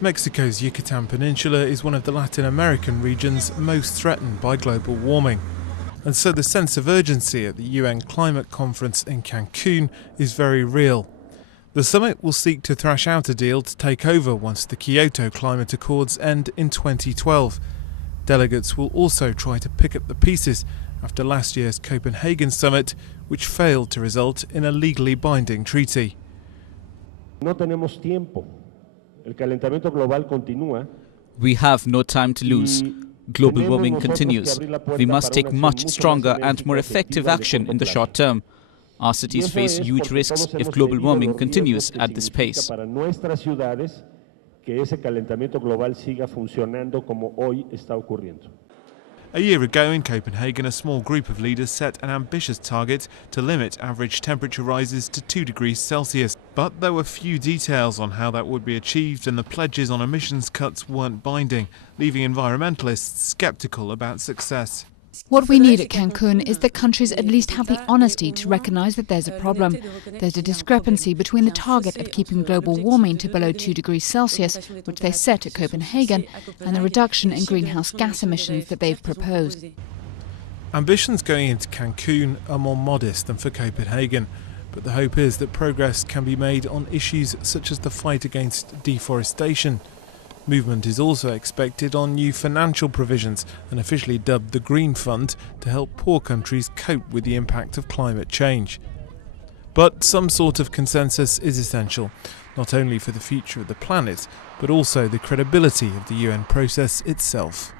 Mexico's Yucatan Peninsula is one of the Latin American regions most threatened by global warming. And so the sense of urgency at the UN Climate Conference in Cancun is very real. The summit will seek to thrash out a deal to take over once the Kyoto Climate Accords end in 2012. Delegates will also try to pick up the pieces after last year's Copenhagen summit, which failed to result in a legally binding treaty. No tenemos tiempo. El calentamiento global continúa. We have no time to lose. Global warming continues. We must take much stronger and more effective action in the short term. Our cities face huge risks if global warming continues at this pace. A year ago in Copenhagen, a small group of leaders set an ambitious target to limit average temperature rises to 2 degrees Celsius. But there were few details on how that would be achieved, and the pledges on emissions cuts weren't binding, leaving environmentalists sceptical about success. What we need at Cancun is that countries at least have the honesty to recognise that there's a problem. There's a discrepancy between the target of keeping global warming to below 2 degrees Celsius, which they set at Copenhagen, and the reduction in greenhouse gas emissions that they've proposed. Ambitions going into Cancun are more modest than for Copenhagen, but the hope is that progress can be made on issues such as the fight against deforestation. Movement is also expected on new financial provisions, and officially dubbed the Green Fund, to help poor countries cope with the impact of climate change. But some sort of consensus is essential, not only for the future of the planet, but also the credibility of the UN process itself.